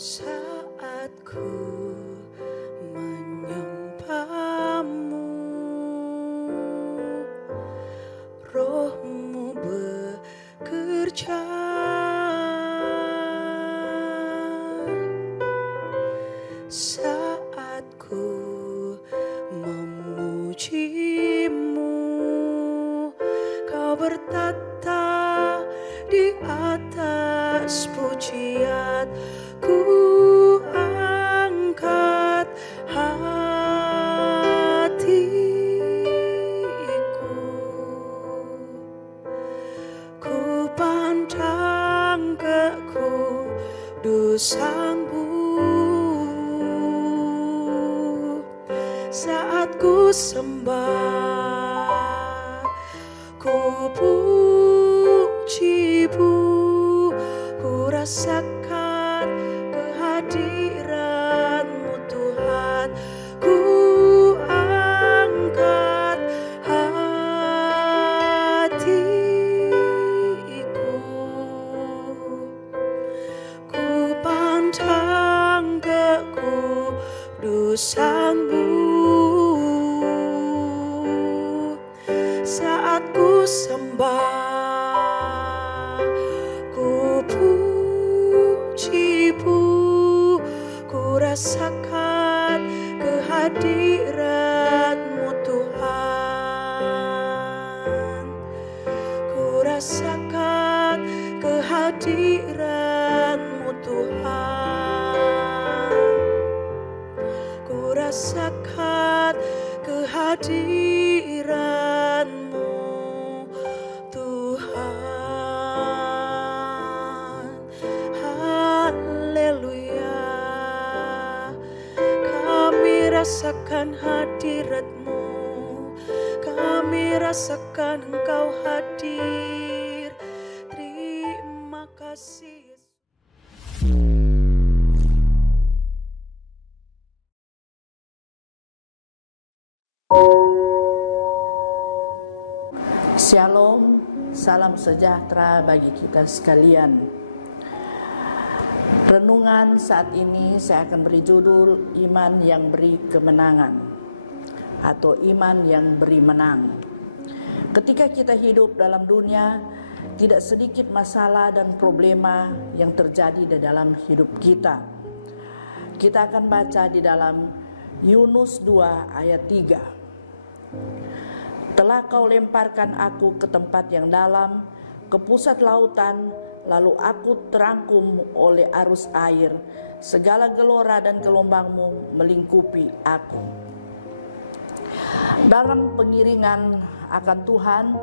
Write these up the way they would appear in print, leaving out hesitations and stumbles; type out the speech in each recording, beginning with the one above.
Saat ku menyembahmu, rohmu bekerja. Saat ku memujimu, kau bertata di atas pujian. Ku angkat hatiku, ku pandang ke kudusanmu. Saat ku sembah, ku pujimu, ku rasakan kehadiranmu Tuhan. Ku angkat hatiku, ku pandang ke kudusanmu. Saat ku sembah, ku pujimu, ku rasakan kehadiranmu Tuhan. Ku rasakan kehadiranmu Tuhan. Ku rasakan kehadiranmu Tuhan. Haleluya, kami rasakan hadirat-Mu, kami rasakan Engkau hadir. Terima kasih. Shalom, salam sejahtera bagi kita sekalian. Renungan saat ini saya akan beri judul Iman yang beri kemenangan atau iman yang beri menang. Ketika kita hidup dalam dunia, tidak sedikit masalah dan problema yang terjadi di dalam hidup kita. Kita akan baca di dalam Yunus 2 ayat 3. Telah kau lemparkan aku ke tempat yang dalam, ke pusat lautan, lalu aku terangkum oleh arus air. Segala gelora dan gelombangmu melingkupi aku. Dalam pengiringan akan Tuhan,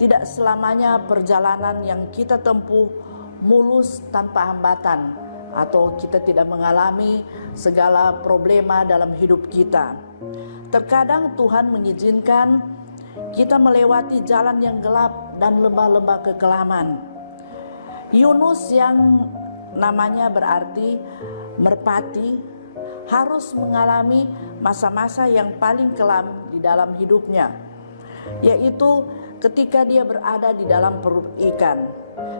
tidak selamanya perjalanan yang kita tempuh mulus tanpa hambatan, atau kita tidak mengalami segala problema dalam hidup kita. Terkadang Tuhan mengizinkan kita melewati jalan yang gelap dan lembah-lembah kekelaman. Yunus yang namanya berarti merpati harus mengalami masa-masa yang paling kelam di dalam hidupnya, yaitu ketika dia berada di dalam perut ikan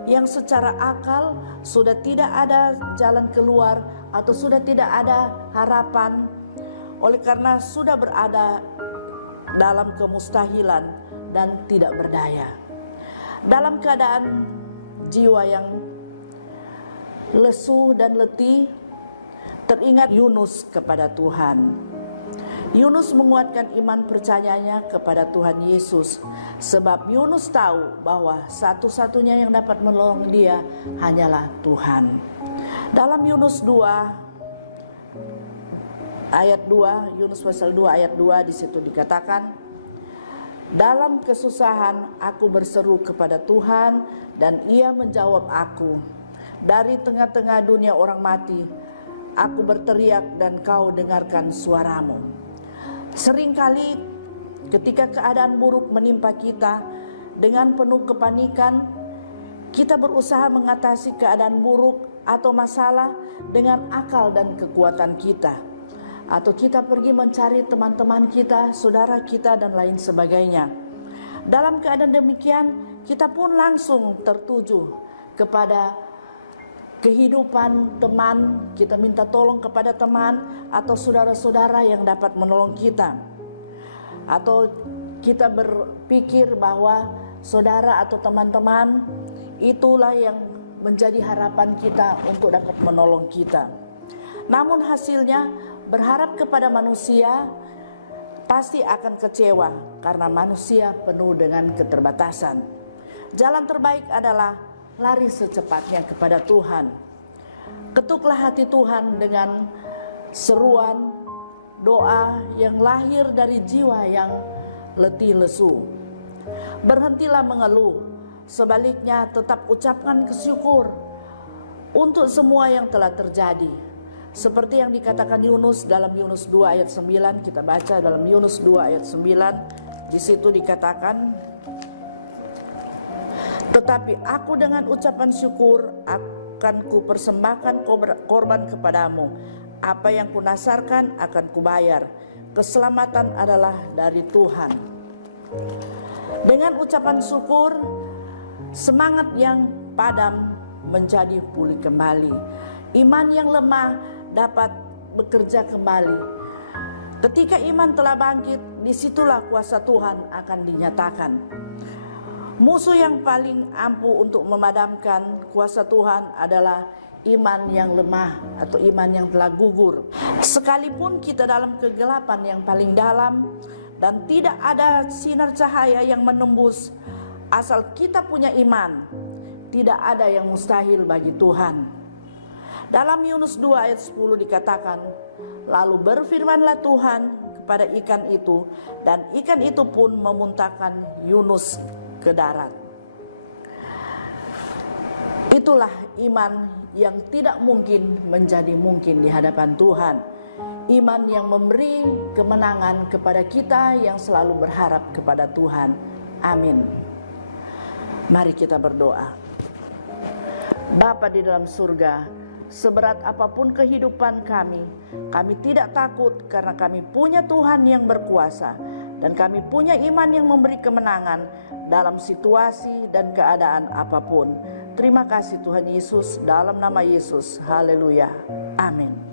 yang secara akal sudah tidak ada jalan keluar atau sudah tidak ada harapan, oleh karena sudah berada dalam kemustahilan dan tidak berdaya. Dalam keadaan jiwa yang lesu dan letih, teringat Yunus kepada Tuhan. Yunus menguatkan iman percayanya kepada Tuhan Yesus, sebab Yunus tahu bahwa satu-satunya yang dapat menolong dia hanyalah Tuhan. Dalam Yunus 2 ayat 2, Yunus pasal 2 ayat 2, di situ dikatakan, dalam kesusahan aku berseru kepada Tuhan dan Ia menjawab aku. Dari tengah-tengah dunia orang mati, aku berteriak dan Kau dengarkan suaramu. Seringkali ketika keadaan buruk menimpa kita, dengan penuh kepanikan, kita berusaha mengatasi keadaan buruk atau masalah dengan akal dan kekuatan kita. Atau kita pergi mencari teman-teman kita, saudara kita, dan lain sebagainya. Dalam keadaan demikian, kita pun langsung tertuju kepada kehidupan teman, kita minta tolong kepada teman atau saudara-saudara yang dapat menolong kita. Atau kita berpikir bahwa saudara atau teman-teman itulah yang menjadi harapan kita untuk dapat menolong kita. Namun hasilnya berharap kepada manusia pasti akan kecewa karena manusia penuh dengan keterbatasan. Jalan terbaik adalah lari secepatnya kepada Tuhan. Ketuklah hati Tuhan dengan seruan doa yang lahir dari jiwa yang letih lesu. Berhentilah mengeluh, sebaliknya tetap ucapkan bersyukur untuk semua yang telah terjadi. Seperti yang dikatakan Yunus dalam Yunus 2 ayat 9, kita baca dalam Yunus 2 ayat 9, di situ dikatakan, tetapi aku dengan ucapan syukur akan kupersembahkan korban kepadamu. Apa yang kunasarkan akan kubayar. Keselamatan adalah dari Tuhan. Dengan ucapan syukur, semangat yang padam menjadi pulih kembali. Iman yang lemah dapat bekerja kembali. Ketika iman telah bangkit, disitulah kuasa Tuhan akan dinyatakan. Musuh yang paling ampuh untuk memadamkan kuasa Tuhan adalah iman yang lemah atau iman yang telah gugur. Sekalipun kita dalam kegelapan yang paling dalam dan tidak ada sinar cahaya yang menembus, asal kita punya iman, tidak ada yang mustahil bagi Tuhan. Dalam Yunus 2 ayat 10 dikatakan, lalu berfirmanlah Tuhan kepada ikan itu, dan ikan itu pun memuntahkan Yunus ke darat. Itulah iman yang tidak mungkin menjadi mungkin di hadapan Tuhan. Iman yang memberi kemenangan kepada kita yang selalu berharap kepada Tuhan. Amin. Mari kita berdoa. Bapa di dalam surga, seberat apapun kehidupan kami tidak takut karena kami punya Tuhan yang berkuasa. Dan kami punya iman yang memberi kemenangan dalam situasi dan keadaan apapun. Terima kasih Tuhan Yesus, dalam nama Yesus. Haleluya. Amin.